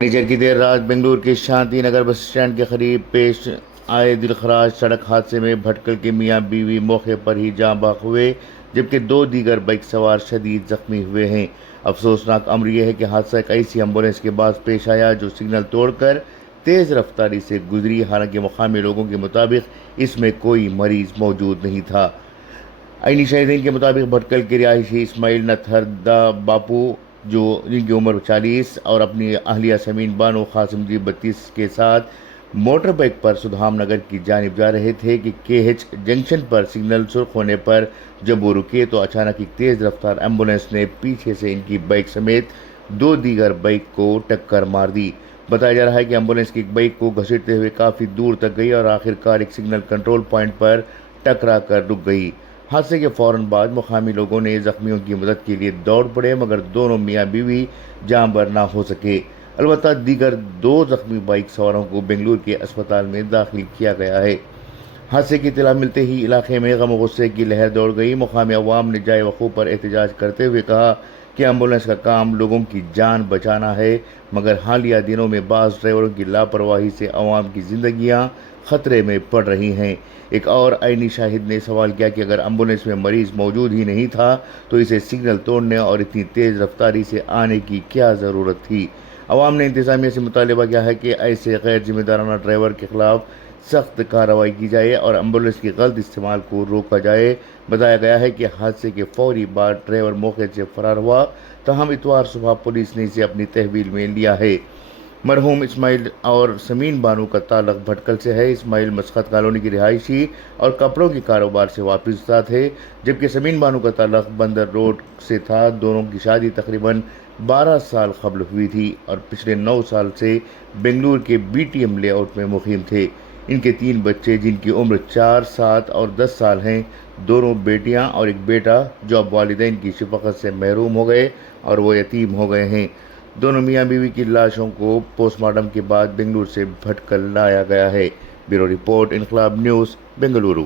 Nature کی دیر رات بنگلور کے شانتی نگر بس اسٹینڈ کے قریب پیش آئے دلخراش سڑک حادثے میں بھٹکل کے میاں بیوی موقع پر ہی جاں بحق ہوئے، جبکہ دو دیگر بائک سوار شدید زخمی ہوئے ہیں۔ افسوسناک امر یہ ہے کہ حادثہ ایک ایسی ایمبولینس کے بعد پیش آیا جو سگنل توڑ کر تیز رفتاری سے گزری، حالانکہ مقامی لوگوں کے مطابق اس میں کوئی مریض موجود نہیں تھا۔ عینی شاہدین کے مطابق بھٹکل کے رہائشی اسماعیل نتھردا باپو جن کی عمر 40 اور اپنی اہلیہ سمین بانو قاسم جی 32 کے ساتھ موٹر بائک پر سدھام نگر کی جانب جا رہے تھے کہ KH جنکشن پر سگنل سرخ ہونے پر جب وہ رکے تو اچانک ایک تیز رفتار ایمبولینس نے پیچھے سے ان کی بائک سمیت دو دیگر بائک کو ٹکر مار دی۔ بتایا جا رہا ہے کہ ایمبولینس کی ایک بائک کو گھسیٹتے ہوئے کافی دور تک گئی اور آخرکار ایک سگنل کنٹرول پوائنٹ پر ٹکرا کر رک گئی۔ حادثے کے فوراً بعد مقامی لوگوں نے زخمیوں کی مدد کے لیے دوڑ پڑے، مگر دونوں میاں بیوی جاں بر نہ ہو سکے۔ البتہ دیگر دو زخمی بائک سواروں کو بنگلور کے اسپتال میں داخل کیا گیا ہے۔ حادثے کی اطلاع ملتے ہی علاقے میں غم و غصے کی لہر دوڑ گئی۔ مقامی عوام نے جائے وقوع پر احتجاج کرتے ہوئے کہا کہ ایمبولینس کا کام لوگوں کی جان بچانا ہے، مگر حالیہ دنوں میں بعض ڈرائیوروں کی لاپرواہی سے عوام کی زندگیاں خطرے میں پڑ رہی ہیں۔ ایک اور عینی شاہد نے سوال کیا کہ اگر ایمبولینس میں مریض موجود ہی نہیں تھا تو اسے سگنل توڑنے اور اتنی تیز رفتاری سے آنے کی کیا ضرورت تھی۔ عوام نے انتظامیہ سے مطالبہ کیا ہے کہ ایسے غیر ذمہ دارانہ ڈرائیور کے خلاف سخت کارروائی کی جائے اور ایمبولینس کے غلط استعمال کو روکا جائے۔ بتایا گیا ہے کہ حادثے کے فوری بعد ڈرائیور موقع سے فرار ہوا، تاہم اتوار صبح پولیس نے اسے اپنی تحویل میں لیا ہے۔ مرحوم اسماعیل اور سمین بانو کا تعلق بھٹکل سے ہے۔ اسماعیل مسقط کالونی کی رہائشی اور کپڑوں کے کاروبار سے وابستہ تھے، جبکہ سمین بانو کا تعلق بندر روڈ سے تھا۔ دونوں کی شادی تقریباً 12 سال قبل ہوئی تھی اور پچھلے 9 سال سے بنگلور کے BTM لے آؤٹ میں مقیم تھے۔ ان کے 3 بچے جن کی عمر 4، 7 اور 10 سال ہیں، دونوں بیٹیاں اور ایک بیٹا، جو اب والدین کی شفقت سے محروم ہو گئے اور وہ یتیم ہو گئے ہیں۔ دونوں میاں بیوی کی لاشوں کو پوسٹ مارٹم کے بعد بنگلور سے بھٹکل لایا گیا ہے۔ بیورو رپورٹ، انقلاب نیوز، بنگلورو۔